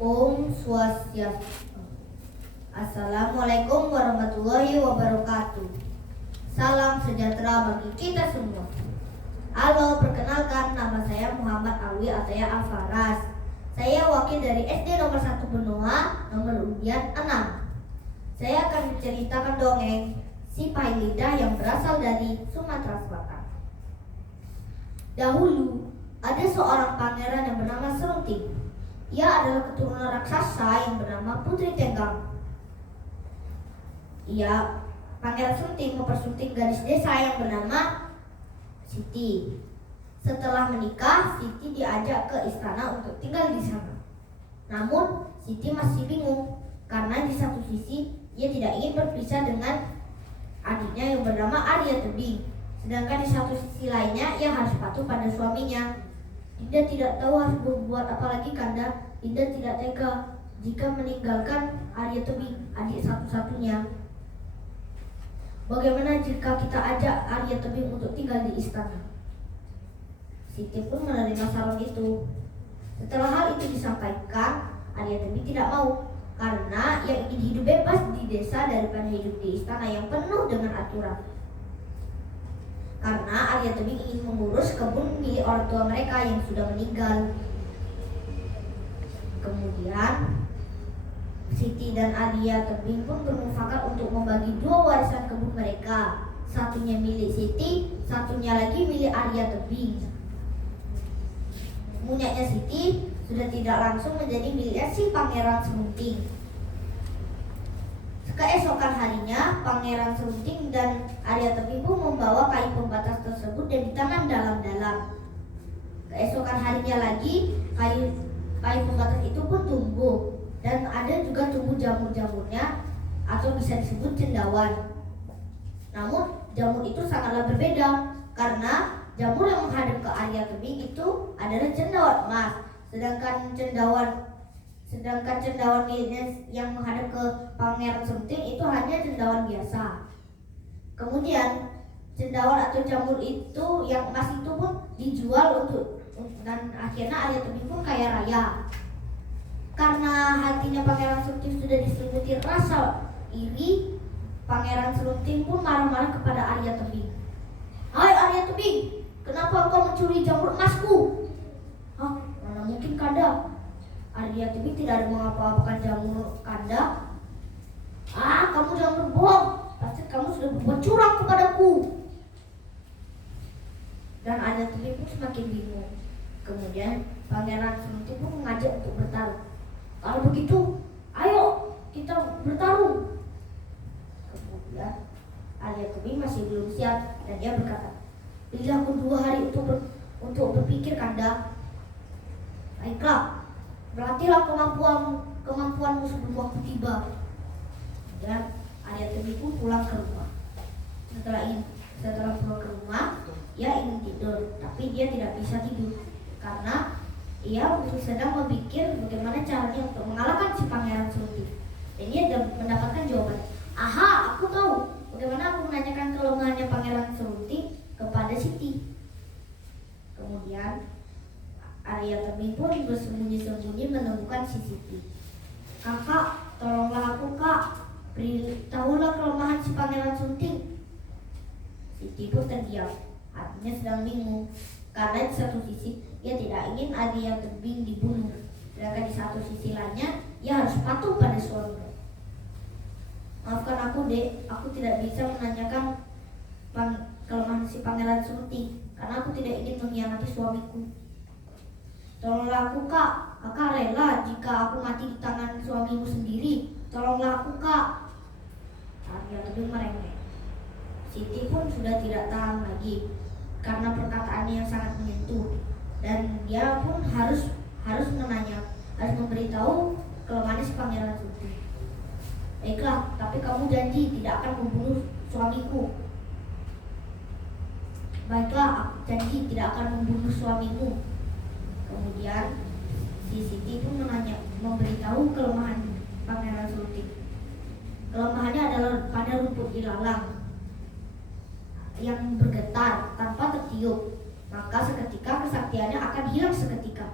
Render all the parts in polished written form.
Om Swastiastu. Assalamualaikum warahmatullahi wabarakatuh. Salam sejahtera bagi kita semua. Halo, perkenalkan nama saya Muhammad Alwi Ataya Alfaras. Saya wakil dari SD nomor 1 Benoa, nomor undian 6. Saya akan menceritakan dongeng si Pailida yang berasal dari Sumatera Selatan. Dahulu, ada seorang pangeran yang bernama Serunting. Ia adalah keturunan raksasa yang bernama Putri Tenggang. Pangeran Serunting mempersunting gadis desa yang bernama Siti. Setelah menikah, Siti diajak ke istana untuk tinggal di sana. Namun, Siti masih bingung karena di satu sisi ia tidak ingin berpisah dengan adiknya yang bernama Arya Tebing. Sedangkan di satu sisi lainnya ia harus patuh pada suaminya. Dinda tidak tahu harus berbuat apa lagi, Kanda. Dinda tidak tega jika meninggalkan Arya Tebing, adik satu-satunya. Bagaimana jika kita ajak Arya Tebing untuk tinggal di istana? Siti pun menerima saran itu. Setelah hal itu disampaikan, Arya Tebing tidak mau karena ia ingin hidup bebas di desa daripada hidup di istana yang penuh dengan aturan. Karena Arya Tebing ingin mengurus kebun milik orang tua mereka yang sudah meninggal. Kemudian Siti dan Arya Tebing pun bermufakat untuk membagi 2 warisan kebun mereka. Satunya milik Siti, satunya lagi milik Arya Tebing. Punyanya Siti sudah tidak langsung menjadi miliknya si Pangeran Serunting. Keesokan harinya, Pangeran Serunting dan Arya Tebing pun membawa kayu pembatas tersebut dan ditanam dalam-dalam. Keesokan harinya lagi, kayu pembatas itu pun tumbuh dan ada juga tumbuh jamur-jamurnya atau bisa disebut cendawan. Namun, jamur itu sangatlah berbeda karena jamur yang menghadap ke Arya Tebing itu adalah cendawan emas, sedangkan cendawan miliknya yang menghadap ke Pangeran Serunting itu hanya cendawan biasa. Kemudian cendawan atau jamur itu yang emas itu pun dijual dan akhirnya Arya Tebing pun kaya raya. Karena hatinya Pangeran Serunting sudah diselimuti rasa iri, Pangeran Serunting pun marah-marah kepada Arya Tebing. "Hai Arya Tebing, kenapa kau mencuri jamur emasku?" "Hah, mana mungkin, Kanda. Arya Tebing tidak ada mengapa-apakan jamur Kanda." "Kamu jangan berbohong. Pasti kamu sudah berbuat curang kepadaku." Dan Arya Tebing pun semakin bingung. Kemudian Pangeran Serunting pun mengajak untuk bertarung. "Kalau begitu, ayo kita bertarung." Kemudian Arya Tebing masih belum siap dan dia berkata, "Beri aku 2 hari untuk berpikir, Kanda." "Baiklah, berlatihlah kemampuanmu sebelum waktu tiba." Dan Arya Tebing pun pulang ke rumah. Setelah pulang ke rumah, ia ingin tidur, tapi dia tidak bisa tidur karena ia sedang berpikir bagaimana caranya untuk mengalahkan si Pangeran Serunting. Dan dia mendapatkan jawaban. "Aha, aku tahu bagaimana aku menanyakan kelemahannya Pangeran Serunting kepada Siti." Kemudian Arya Tebing pun bersembunyi-sembunyi menemukan si Siti. "Kakak, tolonglah aku, Kak. Beritahulah kelemahan si Pangeran Serunting." Siti pun terdiam, hatinya sedang bingung. Karena di satu sisi ia tidak ingin Arya Tebing dibunuh, sedangkan di satu sisi lainnya ia harus patuh pada suaminya. "Maafkan aku, Dek, aku tidak bisa menanyakan kelemahan si Pangeran Serunting karena aku tidak ingin mengkhianati suamiku." "Tolonglah aku, Kak. Kakak rela jika aku mati di tangan suamimu sendiri. Tolonglah aku, Kak." Arya Tebing merengek. Siti pun sudah tidak tahan lagi karena perkataannya yang sangat menyentuh, dan dia pun harus memberitahu kelemahannya si Pangeran Serunting. "Baiklah, tapi kamu janji tidak akan membunuh suamiku." "Baiklah, aku janji tidak akan membunuh suamimu." Kemudian si Siti pun memberitahu kelemahan Pangeran Serunting. Kelemahannya adalah pada rumput ilalang yang bergetar tanpa tertiup, maka seketika kesaktiannya akan hilang seketika.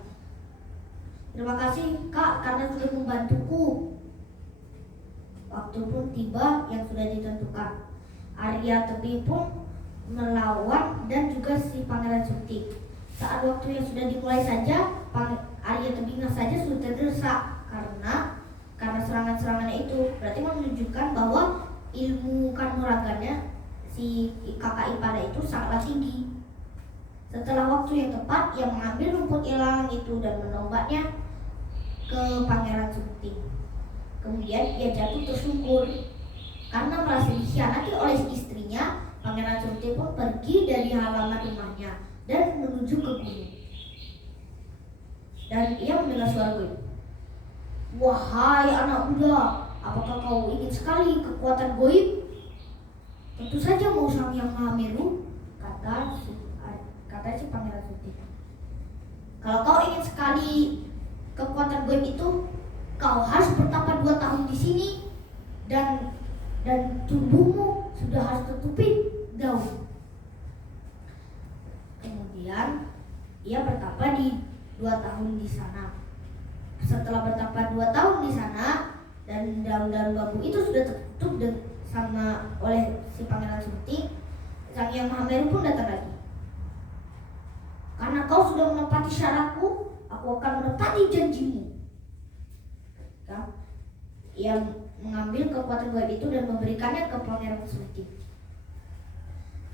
Terima kasih Kak karena sudah membantuku. Waktu pun tiba yang sudah ditentukan. Arya Tebing pun melawan dan juga si Pangeran Sunting. Saat waktu yang sudah dimulai saja, Arya Tebing saja sudah terdesak karena serangan-serangan itu berarti menunjukkan bahwa ilmu kanuraganya si kakak ipar itu sangatlah tinggi. Setelah waktu yang tepat, ia mengambil rumput ilalang itu dan menombaknya ke Pangeran Sunting. Kemudian ia jatuh tersungkur. Karena merasa dikhianati oleh istrinya, Pangeran Sunting pun pergi dari halaman rumahnya dan menuju ke gunung. Dan ia mendengar suara goib. "Wahai anak muda, apakah kau ingin sekali kekuatan goib?" "Tentu saja mau Sang Yang Maha Meru," kata si Pangeran Sunting. "Kalau kau ingin sekali kekuatan goib itu, kau harus bertapa 2 tahun di sini dan tubuhmu sudah harus tertutupi daun." Kemudian ia bertapa di 2 tahun di sana. Setelah bertapa 2 tahun di sana dan daun-daun bambu itu sudah tertutup oleh si Pangeran Sunting, Sang Yang Maha Meru pun datang lagi. "Karena kau sudah menepati syaratku, aku akan menepati janjimu." Ia mengambil kekuatan goib itu dan memberikannya ke Pangeran Sunting.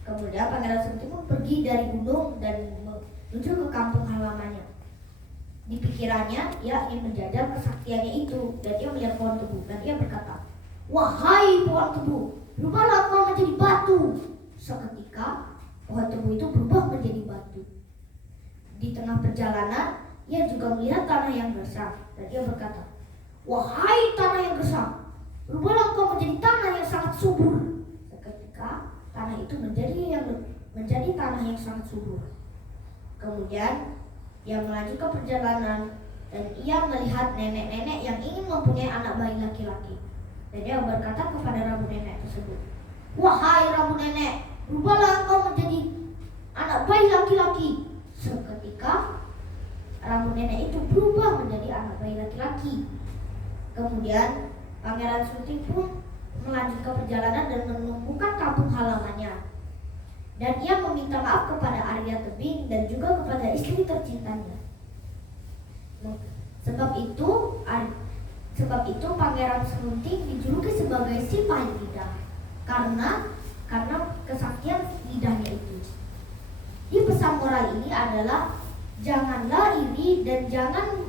Kemudian Pangeran Sunting pun pergi dari gunung dan menuju ke kampung halamannya. Di pikirannya, ia ingin menjajal kesaktiannya itu dan ia melihat pohon tebu dan ia berkata, "Wahai pohon tebu, berubahlah kau menjadi batu." Seketika pohon tebu itu berubah menjadi batu. Di tengah perjalanan, ia juga melihat tanah yang gersang dan ia berkata, "Wahai tanah yang gersang, berubahlah kau menjadi tanah yang sangat subur." Seketika tanah itu menjadi tanah yang sangat subur. Kemudian ia melanjutkan perjalanan dan ia melihat nenek-nenek yang ingin mempunyai anak bayi laki-laki. Dan dia berkata kepada rambut nenek tersebut, "Wahai rambut nenek, berubahlah kau menjadi anak bayi laki-laki." Seketika rambut nenek itu berubah menjadi anak bayi laki-laki. Kemudian Pangeran Sunting pun melanjutkan perjalanan dan menemukan kampung halamannya. Dan ia meminta maaf kepada Arya Tebing dan juga kepada istri tercintanya. Sebab itu Pangeran Sunting dijuluki sebagai si pahit lidah karena kesaktian lidahnya itu. Di pesan moral ini adalah janganlah iri dan janganlah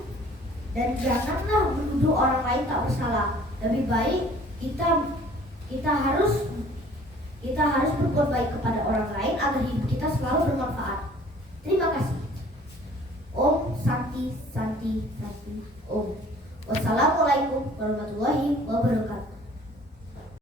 menuduh orang lain tak bersalah. Lebih baik kita harus berbuat baik kepada orang lain agar hidup kita selalu bermanfaat. Terima kasih. Om Santi Santi Santi Om. Wassalamualaikum warahmatullahi wabarakatuh.